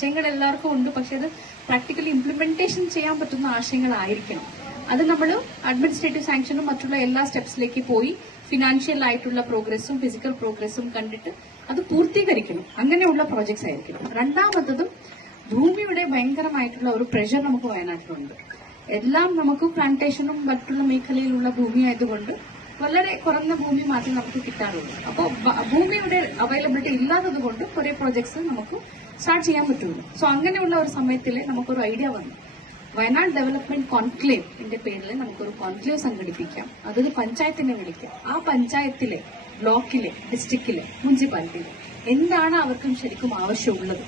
ആശയങ്ങൾ എല്ലാവർക്കും ഉണ്ട്. പക്ഷെ അത് പ്രാക്ടിക്കലി ഇംപ്ലിമെന്റേഷൻ ചെയ്യാൻ പറ്റുന്ന ആശയങ്ങളായിരിക്കണം. അത് നമ്മൾ അഡ്മിനിസ്ട്രേറ്റീവ് സാങ്ഷനും മറ്റുള്ള എല്ലാ സ്റ്റെപ്സിലേക്ക് പോയി ഫിനാൻഷ്യൽ ആയിട്ടുള്ള പ്രോഗ്രസ്സും ഫിസിക്കൽ പ്രോഗ്രസ്സും കണ്ടിട്ട് അത് പൂർത്തീകരിക്കണം. അങ്ങനെയുള്ള പ്രോജക്ട്സ് ആയിരിക്കണം. രണ്ടാമത്തതും ഭൂമിയുടെ ഭയങ്കരമായിട്ടുള്ള ഒരു പ്രഷർ നമുക്ക് വയനാട്ടിലുണ്ട്. എല്ലാം നമുക്ക് പ്ലാന്റേഷനും മറ്റുള്ള മേഖലയിലുള്ള ഭൂമി ആയതുകൊണ്ട് വളരെ കുറഞ്ഞ ഭൂമി മാത്രമേ നമുക്ക് കിട്ടാറുള്ളൂ. അപ്പോൾ ഭൂമിയുടെ അവൈലബിലിറ്റി ഇല്ലാത്തത് കൊണ്ട് കുറെ പ്രോജക്ട്സ് നമുക്ക് സ്റ്റാർട്ട് ചെയ്യാൻ പറ്റുള്ളൂ. സോ അങ്ങനെയുള്ള ഒരു സമയത്തിൽ നമുക്കൊരു ഐഡിയ വന്നു. വയനാട് ഡെവലപ്മെന്റ് കോൺക്ലേവ് പേരിൽ നമുക്കൊരു കോൺക്ലേവ് സംഘടിപ്പിക്കാം. അതൊരു പഞ്ചായത്തിനെ വിളിക്കാം. ആ പഞ്ചായത്തിലെ ബ്ലോക്കിലെ ഡിസ്ട്രിക്റ്റിലെ മുനിസിപ്പാലിറ്റിയിലെ എന്താണ് അവർക്കും ശരിക്കും ആവശ്യമുള്ളത്?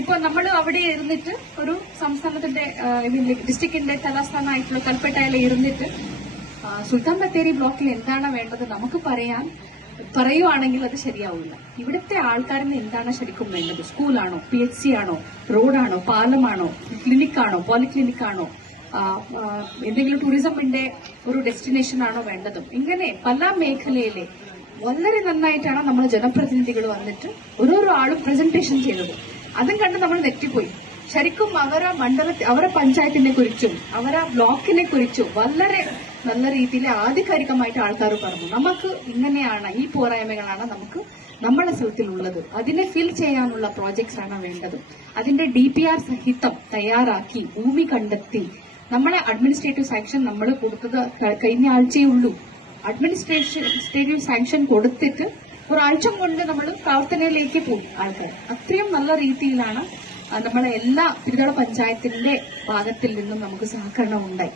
ഇപ്പൊ നമ്മൾ അവിടെ ഇരുന്നിട്ട് ഒരു സംസ്ഥാനത്തിന്റെ ഡിസ്ട്രിക്റ്റിന്റെ തലസ്ഥാനമായിട്ടുള്ള കൽപ്പറ്റയിൽ ഇരുന്നിട്ട് സുൽത്താൻ ബത്തേരി ബ്ലോക്കിൽ എന്താണ് വേണ്ടത് നമുക്ക് പറയാൻ പറയുവാണെങ്കിൽ അത് ശരിയാവില്ല. ഇവിടുത്തെ ആൾക്കാരിന് എന്താണ് ശരിക്കും വേണ്ടത്? സ്കൂളാണോ? പി എച്ച് സി ആണോ? റോഡാണോ? പാലമാണോ? ക്ലിനിക്കാണോ? പോളിക്ലിനിക്കാണോ? എന്തെങ്കിലും ടൂറിസമിന്റെ ഒരു ഡെസ്റ്റിനേഷൻ ആണോ വേണ്ടതും? ഇങ്ങനെ പല മേഖലയിലെ വളരെ നന്നായിട്ടാണ് നമ്മൾ ജനപ്രതിനിധികൾ വന്നിട്ട് ഓരോരോ ആളും പ്രസന്റേഷൻ ചെയ്തത്. അതും കണ്ട് നമ്മൾ നെറ്റിപ്പോയി. ശരിക്കും അവരെ മണ്ഡലത്തെ അവരെ പഞ്ചായത്തിനെ കുറിച്ചും അവരെ ബ്ലോക്കിനെ കുറിച്ചും വളരെ നല്ല രീതിയിൽ ആധികാരികമായിട്ട് ആൾക്കാർ പറഞ്ഞു. നമുക്ക് ഇങ്ങനെയാണ് ഈ പോരായ്മകളാണ് നമുക്ക് നമ്മുടെ സ്ഥലത്തിലുള്ളത്. അതിനെ ഫിൽ ചെയ്യാനുള്ള പ്രോജക്ട്സ് ആണ് വേണ്ടത്. അതിന്റെ ഡി പി ആർ സഹിതം തയ്യാറാക്കി ഭൂമി കണ്ടെത്തി നമ്മളെ അഡ്മിനിസ്ട്രേറ്റീവ് സാങ്ഷൻ നമ്മൾ കൊടുത്തത് കഴിഞ്ഞ ആഴ്ചയേ ഉള്ളൂ അഡ്മിനിസ്ട്രേറ്റീവ് സാങ്ഷൻ കൊടുത്തിട്ട് ഒരാഴ്ച കൊണ്ട് നമ്മൾ പ്രവർത്തനയിലേക്ക് പോകും ആൾക്കാർ അത്രയും നല്ല രീതിയിലാണ് നമ്മളെ എല്ലാ തിരുതള പഞ്ചായത്തിന്റെ ഭാഗത്തിൽ നിന്നും നമുക്ക് സഹകരണം ഉണ്ടായി